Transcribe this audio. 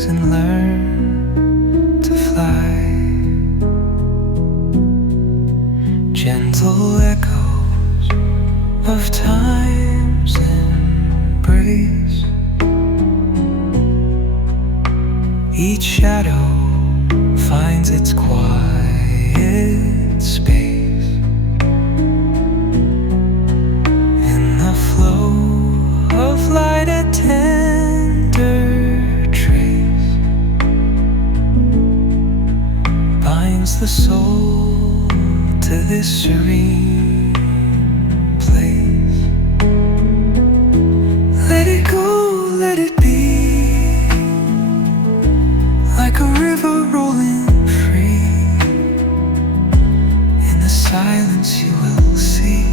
wings and learn to fly. Gentle echoes of time's embrace. Each shadow finds its quiet space in the flow of light. A tender trace binds the soul to this serene place. Let it go, let it be, like a river rolling free. In the silence you will see